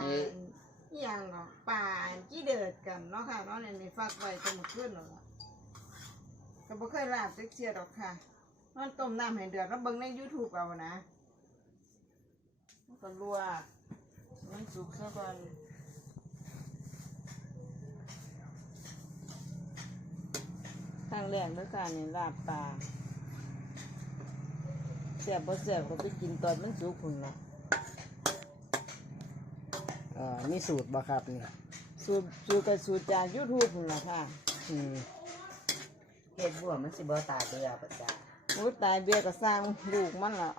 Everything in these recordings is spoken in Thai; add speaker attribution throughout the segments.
Speaker 1: อหย่างเนาะป่าจี้เดิดกันเนาะค่ะเนาะเนี่ยนี่ฟักไว้จะมดขึ้นแล้วล่ะก็บ่เคยลาบจักเสียดอกค่ะนอนต้มน้ำให้เดือดแล้วเบิ่งใน YouTube เอานะแล้วก็ลวกมันสุกซะก่อนทางแรกด้วยกันนี่ลาบปลาเสียบบ่เสียบก็ไปกินตอนมันสุกพุ่นล่ะ
Speaker 2: อ่อมีสูตรบ่ครับนี่
Speaker 1: สูตรสูตรกับสูตรจาก YouTube พุ่นล่ะค่ะ
Speaker 2: อืม
Speaker 3: เฮ็ดบัวมันสิบ่ตายเบื่อปัจจา
Speaker 1: โอ้ยตายเบี้ยก็สร้างลูกมันแล้ว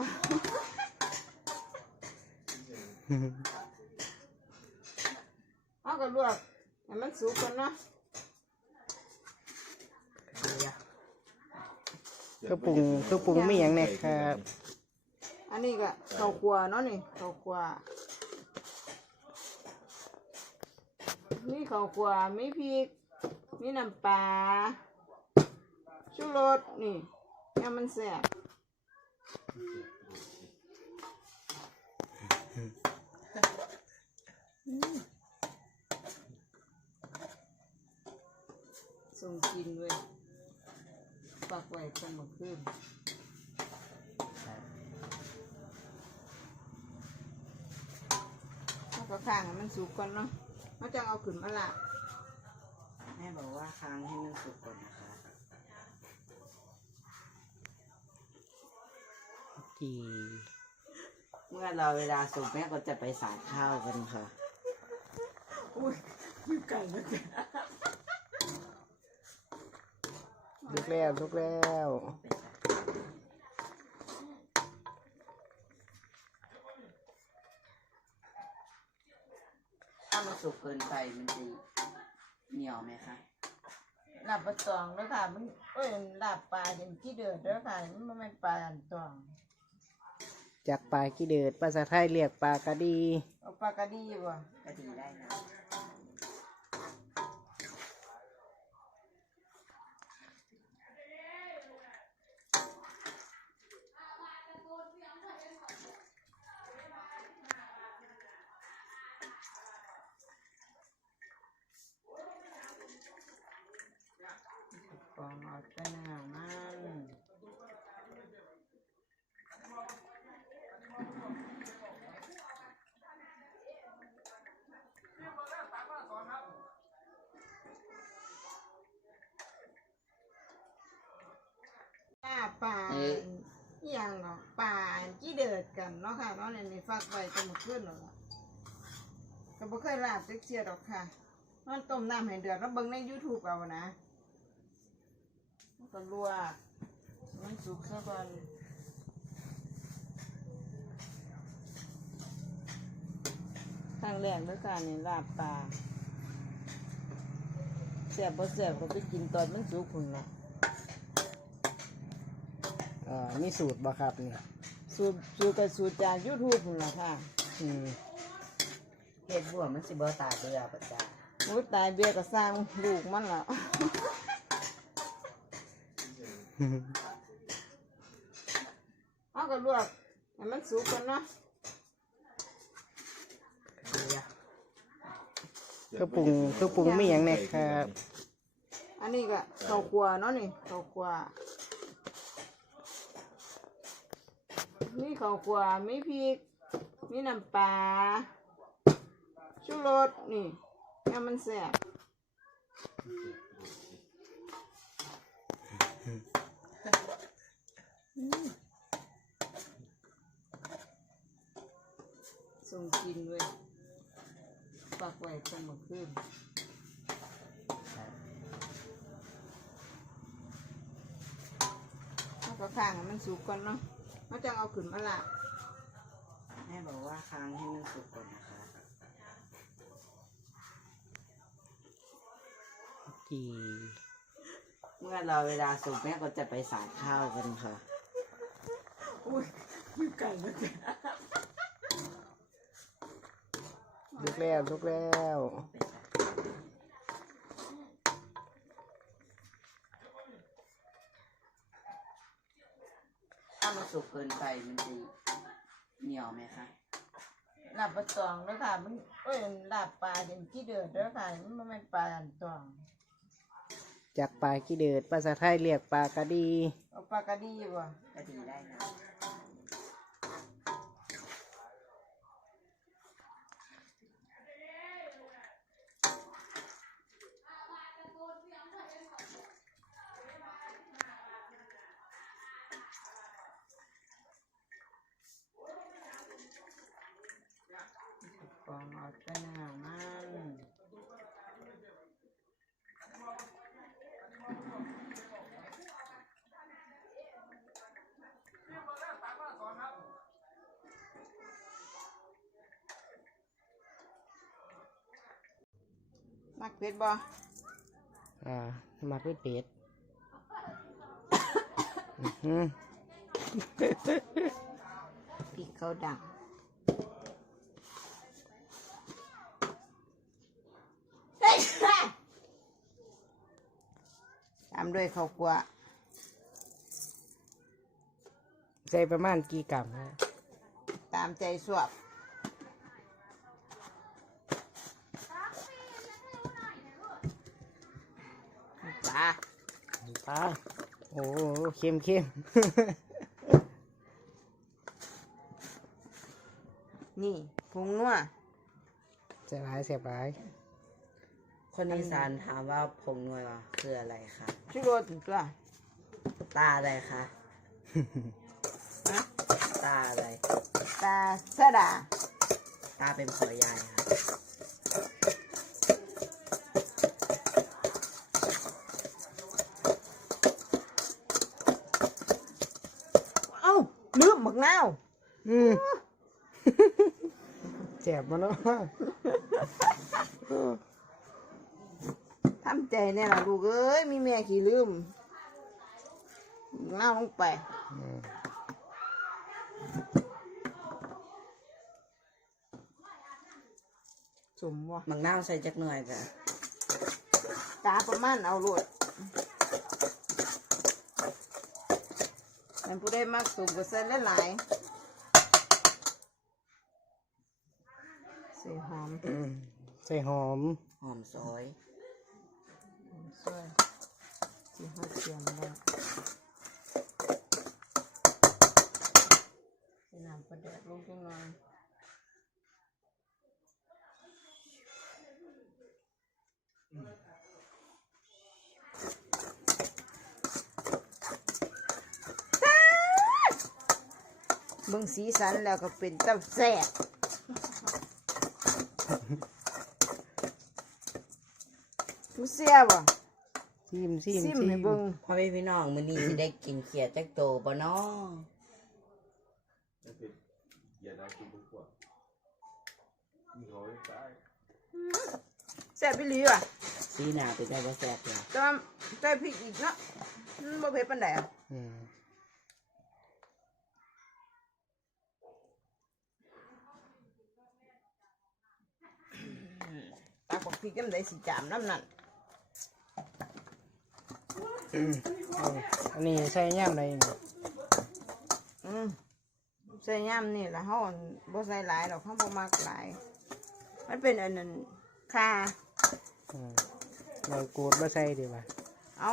Speaker 1: เอาก็ลวกให้มันสุกก่อนเนาะ
Speaker 2: เครื่องปรุงเครื่องปรุงมีอย่างแน่ครับ
Speaker 1: อันนี้ก็ข้าวคั่วเนาะนี่ข้าวคั่ว มีข้าวคั่วมีพริก มีน้ำปลาชูรสนี่ให้มันแซ่บส่งกินเว้ยฝากไว้จนมื้อคืนเอาก็ข้างมันสุกก่อนเนาะ เราจะเอาขึ้นมาละ
Speaker 3: แม่บอกว่าค้างให้มันสุกก่อนนะคะ
Speaker 2: จี
Speaker 3: เมื่อเราเวลาสุกแม่ก็จะไปสานข้าวกันค่ะ
Speaker 1: อุ้ยอยู่ไก่แล้วกัน
Speaker 2: ลุกแล้วลุกแล้ว
Speaker 3: มันสุกเกินไปมันจะเหนียวไหมคะ
Speaker 1: ลาบปลาตองแล้วค่ะ มันเอ้ยลาบปลาอย่างที่เดือดแล้วค่ะ มันบ่แมันปลาอันตอง
Speaker 2: จากปลาขี้เดือดภาษาไทยเรียกปลากระดี
Speaker 1: เอาปลากระดีบ่
Speaker 3: ก็ดีได้นะ
Speaker 1: ฟอง เอาแต่เนื้อมันลาปลาอหย่างเนาะปลาจี้เดิดกันเนาะค่ะเนาะเนี่ยนี่ฟักไว้จะมดขึ้นแล้วล่ะก็บ่เคยลาบจักเสียดอกค่ะนอนต้มน้ำให้เดือดแล้วเบิ่งใน YouTube เอานะ แล้วก็ลวกมันสุกซะก่อนทางแรกด้วยกันนี่ลาบปลาเสียบบ่เสียบก็ไปกินตอนมันสุกพุ่นล่ะ
Speaker 2: เอ่อมีสูตรบ่ครับนี่
Speaker 1: สูตรสูตรกับสูตรจาก YouTube พุ่นล่ะค่ะ
Speaker 2: อืม
Speaker 3: เฮ็ดบัวมันสิบ่ตายเบื่อปัจจา
Speaker 1: โอ้ยตายเบี้ยก็สร้างลูกมันแล้ว เอาก็ลวกให้มันสุกก่อนเนาะ
Speaker 2: เครื่องปรุงเครื่องปรุงมีอย่างแน่ครับ
Speaker 1: อันนี้ก็ข้าวคั่วเนาะนี่ข้าวคั่วมีข้าวคั่วมีพริกมีน้ำปลาชูรสนี่ให้มันแซ่บอืม ส่งกินเว้ยฝากไว้จนมื้อคืนเอาก็ข้างให้มันสุกก่อนเนาะเราจะเอาขึ้นมาละ
Speaker 3: แม่บอกว่าค้างให้มันสุกก่อนนะคะ
Speaker 2: จี
Speaker 3: เมื่อเราเวลาสุกแม่ก็จะไปสานข้าวกันค่ะ
Speaker 1: อุ้ยอยู่ไก่แล้วกัน
Speaker 2: ลุกแล้วลุกแล้ว
Speaker 3: ถ้ามันสุกเกินไปมันจะเหนียวไหมคะ
Speaker 1: ลาบปลาตองเด้อค่ะมันเอ้ยลาบปลาเด่นที่เดือดเด้อค่ะมันบ่แม่นปลาอันตอง
Speaker 2: จากปลาขี้เดือดภาษาไทยเรียกปลากระดี
Speaker 1: เอาปลากระดีบ่
Speaker 3: ก็ดีได้นะ
Speaker 1: เอาแต่เนื้อมันมักเผ็ดบ่
Speaker 2: อ่ามาเป็ดเป็ดอื้อหือ
Speaker 1: พริกเขาดังตามด้วยข้าวคั่ว
Speaker 2: ใส่ประมาณกี่กรัมฮะ
Speaker 1: ตามใจสวบปลา
Speaker 2: ปลาโอ้โหเค็มเค็ม
Speaker 1: นี่ผงนัว
Speaker 2: เสียบหลายเสียบหลาย
Speaker 3: คนอีสานถามว่าผงนวลคืออะไรคะ
Speaker 1: ชูรสตัว
Speaker 3: ตาอะไรคะ
Speaker 1: ฮะ
Speaker 3: ตาอะไร
Speaker 1: ตาสะดา
Speaker 3: ตาเป็นผัวยายค่ะ
Speaker 1: เอ้าลืมบักนาว
Speaker 2: อืมเจ็บมาเนาะ
Speaker 1: ทำใจแน่ล่ะลูกเอ้ย มีแม่ขี้ลืมบักนาวลงไป
Speaker 2: อืม
Speaker 1: สมว่ะ
Speaker 3: มักน้าวใส่จักหน่อยจ้ะ
Speaker 1: ตาประมาณเอาโลดมันผู้ได้มักสมก็ใส่หลายๆใส่หอม
Speaker 2: อืมใส่หอม
Speaker 3: หอมซอย
Speaker 1: ช่วยที่เขาเตรียมไว้ใส่น้ำประเดดลงจังหน่อยเบิ่งสีสันแล้วก็เป็นตับแซ่บมึเสียบ่
Speaker 2: ซิมซิม
Speaker 1: ซิม
Speaker 2: ซิ
Speaker 1: ให้
Speaker 2: ม
Speaker 1: เบิ่ง
Speaker 3: พ่อแม่พี่น้องมื้อนี้สิได้กินเขียดจักโตบ่น้อ
Speaker 4: ไม่เป็นอย่าได้กินทุกขวดมีร้อยตาย
Speaker 1: แซ่บอีหลีว่ะ
Speaker 3: สีหน้าเป็นได้บ่แซ่บเลย
Speaker 1: แต่ว่าใส่พริกอีกเนาะมันบ่เผ็ดปานใดอะ
Speaker 2: อืม
Speaker 1: ตาบอกพริกกันได้สิจามน้ำนั่น
Speaker 2: เอาอันนี้ใส่ย่ำอะไรนี่
Speaker 1: อืมใส่ย่ำนี่ละเฮาบ่ใส่หลายดอกเฮาบ่มักหลาย มันเป็นอันนั้นคา
Speaker 2: อืมเรากูดมาใส่ดีกว่า
Speaker 1: เอา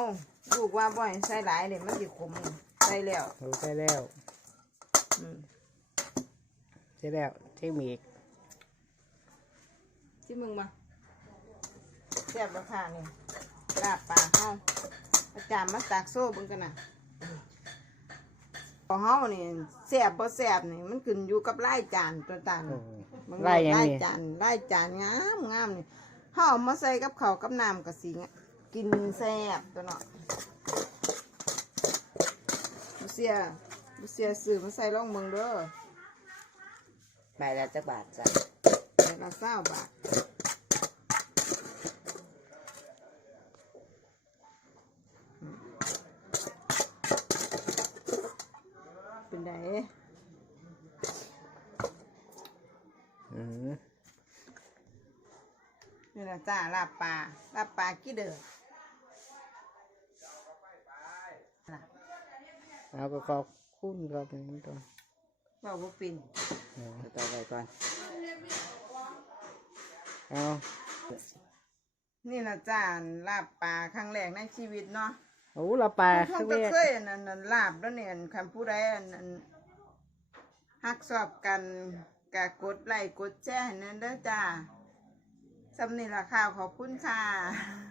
Speaker 1: ลูกว่าบ่ให้ใส่หลายเด้มันสิขมใส่แล้ว
Speaker 2: เราใส่แล้ว
Speaker 1: อืม
Speaker 2: ใส่แล้วเทคนิค
Speaker 1: ที่มึงมาแซ่บราคานี่ลาบปลาเฮา อาจารย์มาตากโซ่เบิ่งกันน่ะของเฮานี่แซ่บบ่แซ่บนี่มันขึ้นอยู่กับรายจานตัวตาน
Speaker 2: อืม
Speaker 1: บาง
Speaker 2: ไล่ยัง
Speaker 1: ไล่
Speaker 2: นี่
Speaker 1: จานไล่จานงามงามนี่ห่อามาใส่กับข้าวกับน้ำกับสิงะกินแซ่บตัวเนาะบุเสียบุเสียซื้อมาใส่ล่องเมืองเด้อ
Speaker 3: ใบละจักบาทจ้ะ
Speaker 1: แต่ละเศร้าบาท นี่นะจ้าลาบปลาลาบปลากี่เดือ
Speaker 2: เอาก็ขอบคุณครับนี่ตัว
Speaker 1: เราบุปิน
Speaker 3: ต่อไปก่อน
Speaker 1: เอานี่นะจ้าลาบปลาครั้งแรกในชีวิตเนาะ
Speaker 2: โอ้ลาบปลาครั้
Speaker 1: ง
Speaker 2: แรก
Speaker 1: เคยนั่นลาบแล้วเนี่ยคำผู้ได้นั่นหักสอบกัน กะกดไลค์กดแชร์นั่นเด้อจ้าสำนีละข่าวขอบคุณค่ะ